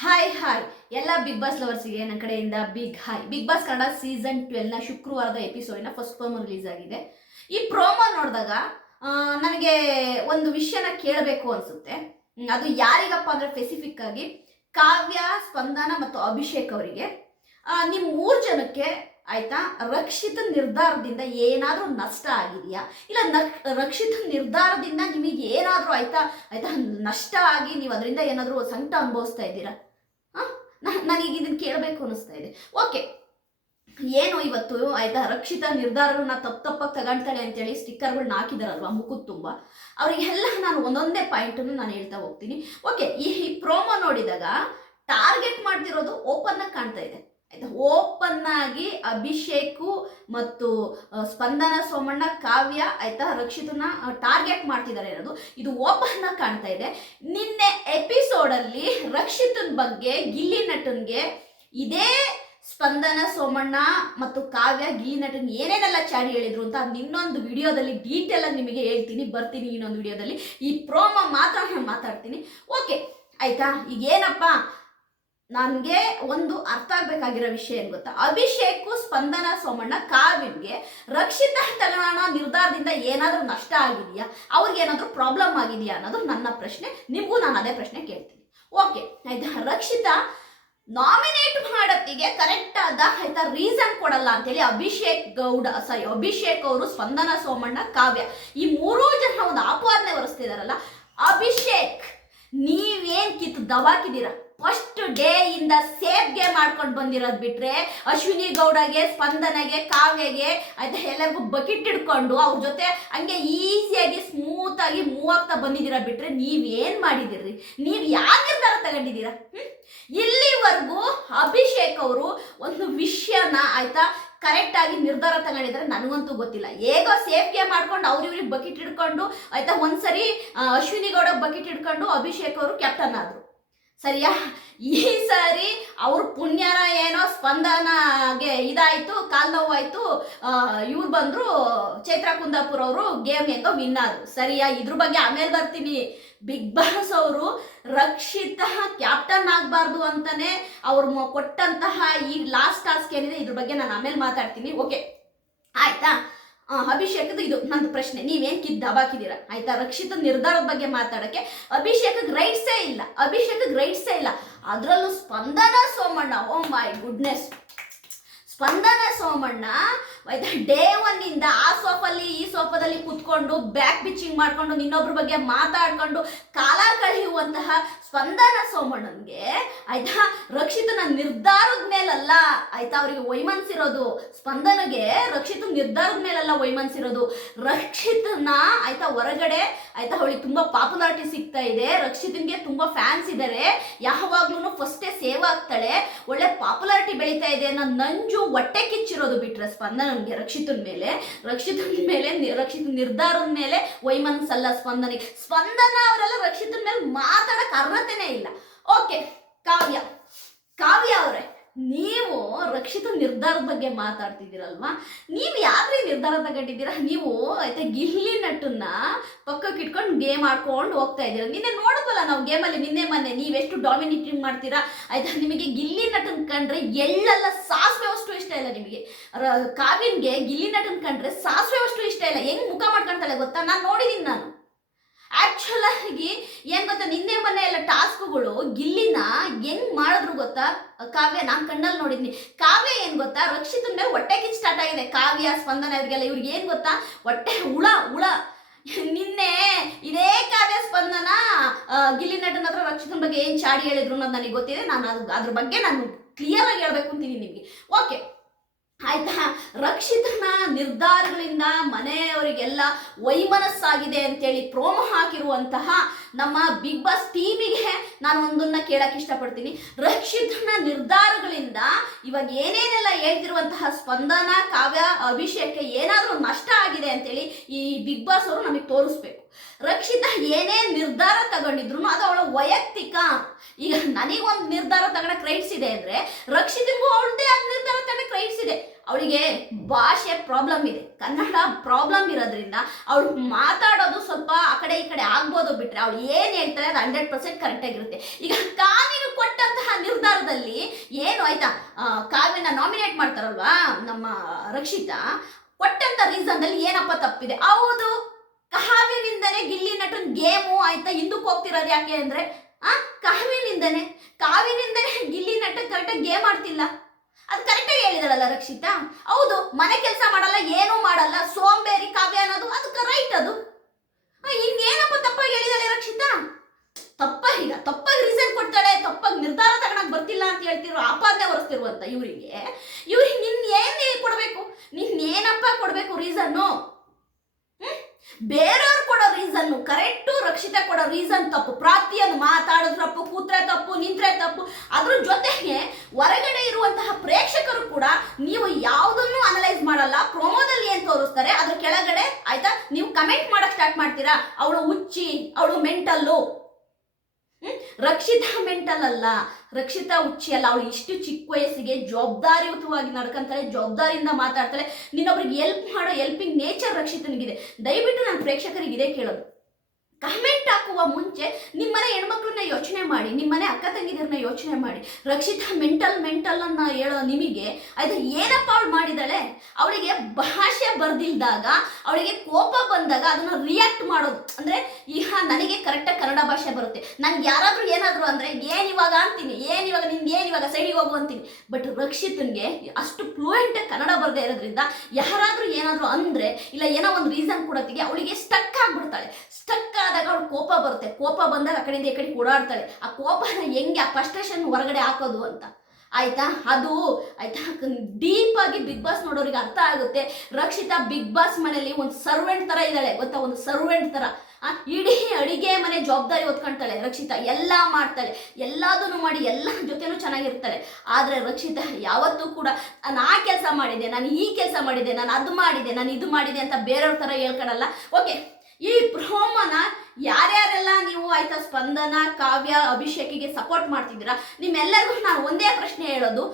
Hi hi ಎಲ್ಲ big boss ಲವರ್ಸಿಗೆ ನನ್ನ ಕಡೆಯಿಂದ big hi big boss Kannada season ಟ್ವೆಲ್ನ ಶುಕ್ರವಾರದ ಎಪಿಸೋಡಿನ ಫಸ್ಟ್ ಪ್ರೋಮೋ ರಿಲೀಸ್ ಆಗಿದೆ. ಈ ಪ್ರೋಮೋ ನೋಡಿದಾಗ ನನಗೆ ಒಂದು ವಿಷಯನ ಕೇಳಬೇಕು ಅನಿಸುತ್ತೆ. ಅದು ಯಾರಿಗಪ್ಪ ಅಂದರೆ ಸ್ಪೆಸಿಫಿಕ್ ಆಗಿ ಕಾವ್ಯ, ಸ್ಪಂದನ ಮತ್ತು ಅಭಿಷೇಕ್ ಅವರಿಗೆ. ನಿಮ್ಮ ಮೂರು ಜನಕ್ಕೆ ಆಯ್ತಾ, ರಕ್ಷಿತ ನಿರ್ಧಾರದಿಂದ ಏನಾದರೂ ನಷ್ಟ ಆಗಿದೆಯಾ? ಇಲ್ಲ ರಕ್ಷಿತ ನಿರ್ಧಾರದಿಂದ ನಿಮಗೆ ಏನಾದರೂ ಆಯ್ತಾ ಆಯ್ತಾ ನಷ್ಟ ಆಗಿ ನೀವು ಅದರಿಂದ ಏನಾದರೂ ಸಂಕಟ ಅನುಭವಿಸ್ತಾ ಇದ್ದೀರಾ? ನನಗೆ ಇದನ್ನ ಕೇಳಬೇಕು ಅನಿಸ್ತಾ ಇದೆ. ಓಕೆ. ಏನು ಇವತ್ತು? ಆಯ್ತಾ? ರಕ್ಷಿತ ನಿರ್ಧಾರಗಳನ್ನ ತಪ್ಪು ತಪ್ಪಾಗಿ ತಗೊಳ್ತಾಳೆ ಅಂತೇಳಿ ಸ್ಟಿಕ್ಕರ್ಗಳನ್ನ ಹಾಕಿದಾರಲ್ವಾ ಮುಖದ ತುಂಬ. ಅವರಿಗೆಲ್ಲ ನಾನು ಒಂದೊಂದೇ ಪಾಯಿಂಟನ್ನು ನಾನು ಹೇಳ್ತಾ ಹೋಗ್ತೀನಿ. ಓಕೆ, ಈ ಪ್ರೋಮೋ ನೋಡಿದಾಗ ಟಾರ್ಗೆಟ್ ಮಾಡ್ತಿರೋದು ಓಪನ್ ಆಗಿ ಕಾಣ್ತಾ ಇದೆ. ಓಪನ್ ಆಗಿ ಅಭಿಷೇಕು ಮತ್ತು ಸ್ಪಂದನ, ಸೋಮಣ್ಣ, ಕಾವ್ಯ, ಆಯ್ತಾ, ರಕ್ಷಿತನ ಟಾರ್ಗೆಟ್ ಮಾಡ್ತಿದ್ದಾರೆ ಅನ್ನೋದು. ಇದು ಓಪನ್ ಆಗಿ ಕಾಣ್ತಾ ಇದೆ. ನಿನ್ನೆ ಎಪಿಸೋಡಲ್ಲಿ ರಕ್ಷಿತನ ಬಗ್ಗೆ, ಗಿಲ್ಲಿ ನಟನ್ಗೆ ಇದೇ ಸ್ಪಂದನ, ಸೋಮಣ್ಣ ಮತ್ತು ಕಾವ್ಯ, ಗಿಲ್ಲಿ ನಟನ್ ಏನೇನೆಲ್ಲ ಚಾಡಿ ಹೇಳಿದ್ರು ಅಂತ ಇನ್ನೊಂದು ವಿಡಿಯೋದಲ್ಲಿ ಡೀಟೇಲ್ ಆಗಿ ನಿಮಗೆ ಹೇಳ್ತೀನಿ, ಬರ್ತೀನಿ ಇನ್ನೊಂದು ವಿಡಿಯೋದಲ್ಲಿ. ಈ ಪ್ರೋಮೋ ಮಾತ್ರ ನಾನು ಮಾತಾಡ್ತೀನಿ. ಓಕೆ ಆಯ್ತಾ? ಈಗ ಏನಪ್ಪ? ನನಗೆ ಒಂದು ಅರ್ಥ ಆಗ್ಬೇಕಾಗಿರೋ ವಿಷಯ ಏನು ಗೊತ್ತಾ? ಅಭಿಷೇಕು, ಸ್ಪಂದನ, ಸೋಮಣ್ಣ ಕಾವ್ಯನ್ಗೆ ರಕ್ಷಿತ ತಗೋಣ ನಿರ್ಧಾರದಿಂದ ಏನಾದರೂ ನಷ್ಟ ಆಗಿದೆಯಾ? ಅವ್ರಿಗೆ ಏನಾದರೂ ಪ್ರಾಬ್ಲಮ್ ಆಗಿದೆಯಾ ಅನ್ನೋದು ನನ್ನ ಪ್ರಶ್ನೆ. ನಿಮಗೂ ನಾನು ಅದೇ ಪ್ರಶ್ನೆ ಕೇಳ್ತೀನಿ. ಓಕೆ ಆಯ್ತಾ? ರಕ್ಷಿತಾ ನಾಮಿನೇಟ್ ಮಾಡತ್ತಿಗೆ ಕರೆಕ್ಟ್ ಆದ, ಆಯ್ತಾ ರೀಸನ್ ಕೊಡಲ್ಲ ಅಂತೇಳಿ ಅಭಿಷೇಕ್ ಗೌಡ ಸಾರಿ ಅಭಿಷೇಕ್ ಅವರು, ಸ್ಪಂದನ, ಸೋಮಣ್ಣ, ಕಾವ್ಯ ಈ ಮೂರೂ ಜನ ಒಂದು ಆಪಾದನೆ ಹೊರಿಸ್ತಿದಾರಲ್ಲ ಅಭಿಷೇಕ್, ನೀವೇನ್ ಕಿತ್ತು ದವಾಕಿದ್ದೀರಾ ಫಸ್ಟ್ ಡೇ ಇಂದ ಸೇಫ್ಗೆ ಮಾಡ್ಕೊಂಡು ಬಂದಿರೋದು ಬಿಟ್ರೆ ಅಶ್ವಿನಿ ಗೌಡಗೆ, ಸ್ಪಂದನಗೆ, ಕಾವ್ಯಗೆ ಅದು ಎಲ್ಲರಿಗೂ ಬಕೆಟ್ ಹಿಡ್ಕೊಂಡು ಅವ್ರ ಜೊತೆ ಹಂಗೆ ಈಸಿಯಾಗಿ ಸ್ಮೂತ್ ಆಗಿ ಮೂವ್ ಆಗ್ತಾ ಬಂದಿದ್ದೀರಾ ಬಿಟ್ರೆ ನೀವೇನ್ ಮಾಡಿದಿರಿ ನೀವು ಯಾವ ನಿರ್ಧಾರ ತಗೊಂಡಿದ್ದೀರಾ? ಇಲ್ಲಿವರೆಗೂ ಅಭಿಷೇಕ್ ಅವರು ಒಂದು ವಿಷಯನ ಆಯ್ತಾ ಕರೆಕ್ಟ್ ಆಗಿ ನಿರ್ಧಾರ ತಗೊಂಡಿದ್ರೆ ನನಗಂತೂ ಗೊತ್ತಿಲ್ಲ. ಹೇಗೋ ಸೇಫ್ಗೆ ಮಾಡ್ಕೊಂಡು ಅವ್ರ ಇವ್ರಿಗೆ ಬಕೆಟ್ ಹಿಡ್ಕೊಂಡು ಆಯ್ತಾ ಒಂದ್ಸರಿ ಅಶ್ವಿನಿ ಗೌಡ ಬಕೆಟ್ ಹಿಡ್ಕೊಂಡು ಅಭಿಷೇಕ್ ಅವರು ಕ್ಯಾಪ್ಟನ್ ಆದ್ರು. ಸರಿಯಾ? ಈ ಸಾರಿ ಅವ್ರ ಪುಣ್ಯನ ಏನೋ ಸ್ಪಂದನಗೆ ಇದಾಯ್ತು, ಕಾಲ್ ನೋವಾಯ್ತು ಇವ್ರು ಬಂದ್ರು ಚೈತ್ರ ಕುಂದಾಪುರ್ ಅವರು ಗೇಮ್ ಹೆಂಗೋ ವಿನ್ ಆದ್ರು. ಸರಿಯಾ? ಇದ್ರ ಬಗ್ಗೆ ಆಮೇಲೆ ಬರ್ತೀನಿ. ಬಿಗ್ ಬಾಸ್ ಅವರು ರಕ್ಷಿತ ಕ್ಯಾಪ್ಟನ್ ಆಗಬಾರ್ದು ಅಂತಾನೆ ಅವ್ರು ಕೊಟ್ಟಂತಹ ಈ ಲಾಸ್ಟ್ ಟಾಸ್ಕ್ ಏನಿದೆ ಇದ್ರ ಬಗ್ಗೆ ನಾನು ಆಮೇಲೆ ಮಾತಾಡ್ತೀನಿ. ಓಕೆ ಆಯ್ತಾ? ಅಭಿಷೇಕದ ಇದು, ನಂದು ಪ್ರಶ್ನೆ. ನೀವೇನ್ ಕಿದ್ ದಬಾಕಿದ್ದೀರಾ ಆಯ್ತಾ? ರಕ್ಷಿತ ನಿರ್ಧಾರದ ಬಗ್ಗೆ ಮಾತಾಡಕ್ಕೆ ಅಭಿಷೇಕಕ್ಕೆ ರೈಟ್ಸೇ ಇಲ್ಲ. ಅಭಿಷೇಕಕ್ಕೆ ರೈಟ್ಸೇ ಇಲ್ಲ. ಅದರಲ್ಲೂ Spandana Somanna oh my goodness Spandana Somanna ಆಯ್ತಾ ಡೇ ಒನ್ನಿಂದ ಆ ಸೋಫಲ್ಲಿ ಈ ಸೋಫಾದಲ್ಲಿ ಕುತ್ಕೊಂಡು ಬ್ಯಾಕ್ ಬಿಚ್ಚಿಂಗ್ ಮಾಡ್ಕೊಂಡು ಇನ್ನೊಬ್ರ ಬಗ್ಗೆ ಮಾತಾಡ್ಕೊಂಡು ಕಳೆಯುವಂತಹ ಸ್ಪಂದನ ಸೋಮಣ್ಣನ್ಗೆ ಆಯ್ತಾ? ರಕ್ಷಿತನ ನಿರ್ಧಾರದ ಮೇಲಲ್ಲ, ಆಯ್ತಾ ಅವರಿಗೆ ವೈಮನ್ಸಿರೋದು? ಸ್ಪಂದನಗೆ ರಕ್ಷಿತ ನಿರ್ಧಾರದ ಮೇಲಲ್ಲ ವೈಮನ್ಸಿರೋದು. ರಕ್ಷಿತನ ಆಯ್ತಾ ಹೊರಗಡೆ, ಆಯ್ತಾ ಅವಳಿಗೆ ತುಂಬಾ ಪಾಪುಲಾರಿಟಿ ಸಿಗ್ತಾ ಇದೆ. ರಕ್ಷಿತನ್ಗೆ ತುಂಬಾ ಫ್ಯಾನ್ಸ್ ಇದ್ದಾರೆ ಯಾವಾಗ್ಲೂ ಫಸ್ಟೇ ಸೇವ್ ಆಗ್ತಾಳೆ. ಒಳ್ಳೆ ಪಾಪ್ಯುಲಾರಿಟಿ ಬೆಳೀತಾ ಇದೆ ಅನ್ನೋ ನಂಜು ಹೊಟ್ಟೆ ಕಿಚ್ಚಿರೋದು ಬಿಟ್ರೆ ಸ್ಪಂದನನ್ಗೆ ರಕ್ಷಿತನ ಮೇಲೆ. ರಕ್ಷಿತನ ಮೇಲೆ ರಕ್ಷಿತ ನಿರ್ಧಾರದ ಮೇಲೆ ವೈಮನಸ್ಸಲ್ಲ ಸ್ಪಂದನಿಗೆ. ಸ್ಪಂದನ ಅವರೆಲ್ಲ ರಕ್ಷಿತನ ಮೇಲೆ ಮಾತಾಡಕ್ ಅರ್ಹತೆನೇ ಇಲ್ಲ. ಓಕೆ ಕಾವ್ಯ. ಕಾವ್ಯ ಅವರೇ, ನೀವು ರಕ್ಷಿತ ನಿರ್ಧಾರದ ಬಗ್ಗೆ ಮಾತಾಡ್ತಿದ್ದೀರಲ್ವಾ? ನೀವು ಯಾವ್ದ್ರಿ ನಿರ್ಧಾರ ತಗೊಂಡಿದ್ದೀರಾ ನೀವು ಆಯ್ತಾ ಗಿಲ್ಲಿ ನಟ್ಟನ್ನ ಪಕ್ಕಕ್ಕೆ ಇಟ್ಕೊಂಡು ಗೇಮ್ ಆಡ್ಕೊಂಡು ಹೋಗ್ತಾ ಇದ್ದೀರಾ? ನಿನ್ನೆ ನೋಡಿದ್ವಲ್ಲ ನಾವು ಗೇಮಲ್ಲಿ ನಿನ್ನೆ ಮೊನ್ನೆ ನೀವೆಷ್ಟು ಡಾಮಿನೇಟಿಂಗ್ ಮಾಡ್ತೀರಾ? ಆಯ್ತಾ ನಿಮಗೆ ಗಿಲ್ಲಿ ನಟನ್ ಕಂಡ್ರೆ ಎಳ್ಳೆಲ್ಲ ಸಾಸಿವೆ ಅಷ್ಟು ಇಷ್ಟ ಇಲ್ಲ ನಿಮಗೆ. ಕಾವ್ಯನ್ಗೆ ಗಿಲ್ಲಿ ನಟನ್ ಕಂಡ್ರೆ ಸಾಸಿವೆ ಅಷ್ಟು ಇಷ್ಟ ಇಲ್ಲ. ಹೆಂಗ್ ಮುಖ ಮಾಡ್ಕೊಂತಾಳೆ ಗೊತ್ತಾ? ನಾನು ನೋಡಿದ್ದೀನಿ ನಾನು. ಆಕ್ಚುಲ್ ಆಗಿ ಏನ್ ಗೊತ್ತಾ, ನಿನ್ನೆ ಮೊನ್ನೆ ಎಲ್ಲ ಟಾಸ್ಕ್ಗಳು ಗಿಲ್ಲಿನ ಹೆಂಗ್ ಮಾಡಿದ್ರು ಗೊತ್ತಾ? ಕಾವ್ಯ, ನಾನ್ ಕಣ್ಣಲ್ಲಿ ನೋಡಿದ್ನಿ. ಕಾವ್ಯ ಏನ್ ಗೊತ್ತಾ, ರಕ್ಷಿತನ ಮೇಲೆ ಹೊಟ್ಟೆ ಕಿಚ್ಚು ಸ್ಟಾರ್ಟ್ ಆಗಿದೆ. ಕಾವ್ಯ, ಸ್ಪಂದನ ಇವ್ರಿಗೆಲ್ಲ, ಇವ್ರಿಗೆ ಏನ್ ಗೊತ್ತಾ? ಹೊಟ್ಟೆ ಹುಳ ಹುಳ. ನಿನ್ನೆ ಇದೇ ಕಾವ್ಯ, ಸ್ಪಂದನ ಗಿಲ್ಲಿ ನಟನ ಹತ್ರ ರಕ್ಷಿತನ ಬಗ್ಗೆ ಏನ್ ಚಾಡಿ ಹೇಳಿದ್ರು ಅನ್ನೋದು ನನಗೆ ಗೊತ್ತಿದೆ. ನಾನು ಅದು ಅದ್ರ ಬಗ್ಗೆ ನಾನು ಕ್ಲಿಯರ್ ಆಗಿ ಹೇಳ್ಬೇಕು ಅಂತೀನಿ ನಿಮಗೆ. ಓಕೆ ಆಯ್ತಾ? ರಕ್ಷಿತನ ನಿರ್ಧಾರಗಳಿಂದ ಮನೆಯವರಿಗೆಲ್ಲ ವೈಮನಸ್ಸಾಗಿದೆ ಅಂತೇಳಿ ಪ್ರೋಮ ಹಾಕಿರುವಂತಹ ನಮ್ಮ ಬಿಗ್ ಬಾಸ್ ಟೀಮಿಗೆ ನಾನು ಒಂದನ್ನ ಕೇಳಕ್ ಇಷ್ಟಪಡ್ತೀನಿ. ರಕ್ಷಿತನ ನಿರ್ಧಾರಗಳಿಂದ ಇವಾಗ ಏನೇನೆಲ್ಲ ಹೇಳ್ತಿರುವಂತಹ ಸ್ಪಂದನ, ಕಾವ್ಯ ಅಭಿಷೇಕಕ್ಕೆ ಏನಾದರೂ ನಷ್ಟ ಆಗಿದೆ ಅಂತೇಳಿ ಈ ಬಿಗ್ ಬಾಸ್ ಅವರು ನಮಗೆ ತೋರಿಸ್ಬೇಕು. ರಕ್ಷಿತ ಏನೇ ನಿರ್ಧಾರ ತಗೊಂಡಿದ್ರು ಅದು ಅವಳ ವೈಯಕ್ತಿಕ. ಈಗ ನನಗೊಂದು ನಿರ್ಧಾರ ತಗೊಳಕ್ ರೈಟ್ಸ್ ಇದೆ ಅಂದ್ರೆ ರಕ್ಷಿತಂಗೂ ಅವಳದೇ ಆದ ನಿರ್ಧಾರ ತಗೊಳಕ್ ರೈಟ್ಸ್ ಇದೆ ಅವಳಿಗೆ ಭಾಷೆ ಪ್ರಾಬ್ಲಮ್ ಇದೆ. ಕನ್ನಡ ಪ್ರಾಬ್ಲಮ್ ಇರೋದ್ರಿಂದ ಅವಳು ಮಾತಾಡೋದು ಸ್ವಲ್ಪ ಆ ಕಡೆ ಈ ಕಡೆ ಆಗ್ಬೋದು ಬಿಟ್ರೆ ಅವಳು ಏನು ಹೇಳ್ತಾರೆ ಅದು ಹಂಡ್ರೆಡ್ ಪರ್ಸೆಂಟ್ ಕರೆಕ್ಟ್ ಆಗಿರುತ್ತೆ. ಈಗ ಕಾನೂನು ಕೊಟ್ಟಂತಹ ನಿರ್ಧಾರದಲ್ಲಿ ಏನು ಆಯ್ತಾ? ಕಾವಿನ ಕಾವ್ಯನ ನಾಮಿನೇಟ್ ಮಾಡ್ತಾರಲ್ವಾ? ನಮ್ಮ ರಕ್ಷಿತಾ, ಕೊಟ್ಟಂತ ರೀಸನ್ದಲ್ಲಿ ಏನಪ್ಪ ತಪ್ಪಿದೆ? ಹೌದು, ಕಾವ್ಯನಿಂದನೇ ಗಿಲ್ಲಿ ನಟನ್ ಗೇಮು ಆಯ್ತಾ ಹಿಂದಕ್ಕೆ ಹೋಗ್ತಿರೋದು ಯಾಕೆ ಅಂದ್ರೆ, ಆ ಕಾವಿನಿಂದನೇ ಕಾವ್ಯನಿಂದನೇ ಗಿಲ್ಲಿ ನಟ ಕರೆಕ್ಟಾಗಿ ಗೇಮ್ ಆಡ್ತಿಲ್ಲ. ಅದು ಕರೆಕ್ಟಾಗಿ ಹೇಳಿದಾಳಲ್ಲ ರಕ್ಷಿತಾ? ಹೌದು, ಮನೆ ಕೆಲಸ ಮಾಡಲ್ಲ, ಏನೂ ಮಾಡಲ್ಲ, ಸೋಂಬೇರಿ ಕಾವ್ಯ ಅನ್ನೋದು ಅದಕ್ಕೆ ರೈಟ್ ಅದು. ಇನ್ನೇನಪ್ಪ ತಪ್ಪಾಗಿ ಹೇಳಿದಾಳೆ ರಕ್ಷಿತಾ? ತಪ್ಪಾಗಿ ಈಗ ತಪ್ಪಾಗಿ ರೀಸನ್ ಕೊಡ್ತಾಳೆ, ತಪ್ಪಾಗಿ ನಿರ್ಧಾರ ತಗೊಳಕ್ ಬರ್ತಿಲ್ಲ ಅಂತ ಹೇಳ್ತಿರೋ ಆಪಾದನೆ ಹೊರಿಸ್ತಿರುವಂತ ಇವರಿಗೆ, ಇವ್ರಿಗೆ ನಿನ್ ಏನ್ ಕೊಡಬೇಕು ನಿನ್ ಏನಪ್ಪ ಕೊಡಬೇಕು ರೀಸನ್ನು ಬೇರೆಯವ್ರು ಕೊಡೋ ರೀಸನ್ನು ಕರೆಕ್ಟು ರಕ್ಷಿತ ಕೊಡೋ ರೀಸನ್ ತಪ್ಪು. ಪ್ರಾಪ್ತಿಯನ್ನು ಮಾತಾಡೋದ್ರ ತಪ್ಪು, ಕೂತ್ರೆ ತಪ್ಪು, ನಿಂತ್ರೆ ತಪ್ಪು. ಅದ್ರ ಜೊತೆಗೆ ಹೊರಗಡೆ ಇರುವಂತಹ ಪ್ರೇಕ್ಷಕರು ಕೂಡ ನೀವು ಯಾವುದನ್ನು ಅನಲೈಸ್ ಮಾಡಲ್ಲ ಪ್ರೋಮೋದಲ್ಲಿ ಏನು ತೋರಿಸ್ತಾರೆ, ಅದ್ರ ಕೆಳಗಡೆ ಆಯ್ತಾ, ನೀವು ಕಮೆಂಟ್ ಮಾಡಕ್ ಸ್ಟಾರ್ಟ್ ಮಾಡ್ತೀರಾ. ಅವಳು ಉಚ್ಚಿ ಅವಳು ಮೆಂಟಲ್ಲು ರಕ್ಷಿತಾ ಮೆಂಟಲ್ ಅಲ್ಲ. ರಕ್ಷಿತಾ ಹುಚ್ಚಿ ಅಲ್ಲ. ಅವಳು ಇಷ್ಟು ಚಿಕ್ಕ ವಯಸ್ಸಿಗೆ ಜವಾಬ್ದಾರಿಯುತವಾಗಿ ನಡ್ಕೊಂತಾಳೆ, ಜವಾಬ್ದಾರಿಯಿಂದ ಮಾತಾಡ್ತಾಳೆ. ನಿನ್ನೊಬ್ರಿಗೆ ಎಲ್ಪ್ ಮಾಡೋ ಎಲ್ಪಿಂಗ್ ನೇಚರ್ ರಕ್ಷಿತನಿಗಿದೆ. ದಯವಿಟ್ಟು ನಾನು ಪ್ರೇಕ್ಷಕರಿಗೆ ಇದೇ ಕೇಳೋದು. ಕಮೆಂಟ್ ಹಾಕುವ ಮುಂಚೆ ನಿಮ್ಮನೆ ಹೆಣ್ಮಕ್ಳನ್ನ ಯೋಚನೆ ಮಾಡಿ, ನಿಮ್ಮನೆ ಅಕ್ಕ ತಂಗಿದಿರನ್ನ ಯೋಚನೆ ಮಾಡಿ. ರಕ್ಷಿತಾ ಮೆಂಟಲ್ ಮೆಂಟಲ್ ಅನ್ನ ಹೇಳೋ ನಿಮಗೆ ಅದು ಏನಪ್ಪ ಅವಳು ಮಾಡಿದಾಳೆ ಅವಳಿಗೆ ಭಾಷೆ ಬರ್ದಿಲ್ದಾಗ, ಅವಳಿಗೆ ಕೋಪ ಬಂದಾಗ ಅದನ್ನ ರಿಯಾಕ್ಟ್ ಮಾಡೋದು. ಅಂದ್ರೆ ಈಗ ನನಗೆ ಕರೆಕ್ಟಾಗಿ ಕನ್ನಡ ಭಾಷೆ ಬರುತ್ತೆ. ನನ್ಗೆ ಯಾರಾದರೂ ಏನಾದರೂ ಅಂದ್ರೆ ಏನಿವಾಗ ಅಂತೀನಿ ಏನಿವಾಗ ಇವಾಗ ಏನಿವಾಗ ಸೈಡಿಗೆ ಹೋಗು ಅಂತೀನಿ. ಬಟ್ ರಕ್ಷಿತನ್ಗೆ ಅಷ್ಟು ಫ್ಲೂಯೆಂಟ್ ಕನ್ನಡ ಬರದೇ ಇರೋದ್ರಿಂದ ಯಾರಾದರೂ ಏನಾದರೂ ಅಂದ್ರೆ, ಇಲ್ಲ ಏನೋ ಒಂದು ರೀಸನ್ ಕೊಡೋತ್ತಿಗೆ ಅವಳಿಗೆ ಸ್ಟಕ್ ಆಗಿಬಿಡ್ತಾಳೆ. ಸ್ಟಕ್ ಆದಾಗ ಅವಳು ಕೋಪ ಬರುತ್ತೆ. ಕೋಪ ಬಂದಾಗ ಆ ಕಡೆಯಿಂದ ಈ ಕಡೆ ಓಡಾಡ್ತಾಳೆ. ಆ ಕೋಪನ ಹೆಂಗೆ ಆ ಫ್ರಸ್ಟ್ರೇಷನ್ ಹೊರಗಡೆ ಹಾಕೋದು ಅಂತ. ಆಯ್ತಾ? ಅದು, ಆಯ್ತಾ? ಡೀಪ್ ಆಗಿ ಬಿಗ್ ಬಾಸ್ ನೋಡೋರಿಗೆ ಅರ್ಥ ಆಗುತ್ತೆ. ರಕ್ಷಿತಾ ಬಿಗ್ ಬಾಸ್ ಮನೆಯಲ್ಲಿ ಒಂದು ಸರ್ವೆಂಟ್ ತರ ಇದ್ದಾಳೆ. ಗೊತ್ತಾ? ಒಂದು ಸರ್ವೆಂಟ್ ತರ. ಇಡೀ ಅಡಿಗೆ ಮನೆ ಜವಾಬ್ದಾರಿ ಹೊತ್ಕೊಳ್ತಾಳೆ ರಕ್ಷಿತಾ. ಎಲ್ಲ ಮಾಡ್ತಾಳೆ. ಎಲ್ಲದನ್ನು ಮಾಡಿ ಎಲ್ಲ ಜೊತೆನೂ ಚೆನ್ನಾಗಿರ್ತಾಳೆ. ಆದರೆ ರಕ್ಷಿತಾ ಯಾವತ್ತೂ ಕೂಡ, ನಾನು ಆ ಕೆಲಸ ಮಾಡಿದೆ ನಾನು ಈ ಕೆಲಸ ಮಾಡಿದೆ ನಾನು ಅದು ಮಾಡಿದೆ ನಾನು ಇದು ಮಾಡಿದೆ ಅಂತ ಬೇರೆಯವ್ರ ಥರ ಹೇಳ್ಕೊಳಲ್ಲ. ಓಕೆ ಈ ಪ್ರೋಮನ ಯಾರ್ಯಾರೆಲ್ಲ ನೀವು ಆಯ್ತಾ ಸ್ಪಂದನ, ಕಾವ್ಯ, ಅಭಿಷೇಕಿಗೆ ಸಪೋರ್ಟ್ ಮಾಡ್ತಿದ್ದೀರಾ, ನಿಮ್ಮೆಲ್ಲರಿಗೂ ನಾನು ಒಂದೇ ಪ್ರಶ್ನೆ ಹೇಳೋದು